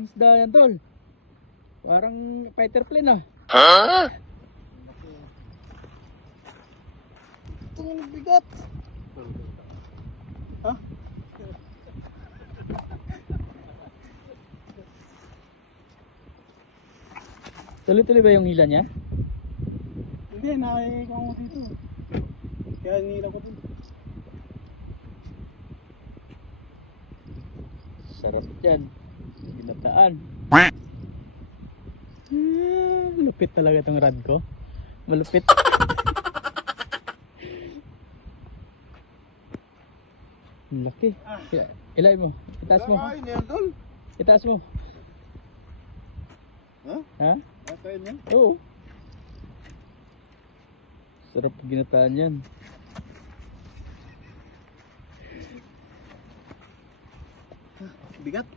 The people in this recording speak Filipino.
Laking isda yan, tol. Parang fighter plane ah. Huh? Ito yung bigat. Ha? Tuloy-tuloy ba yung hila niya? Hindi, nakikita ko dito. Kaya nila ko dito. Sarap yan. Ginataan. Malupit talaga itong rad ko. Malupit. Ang laki. Ilay mo. Itaas mo. Ay, niyan tol. Itaas mo. Ha? Ha? Okay niyan. Oo. Sarap ginataan yan. Bigat.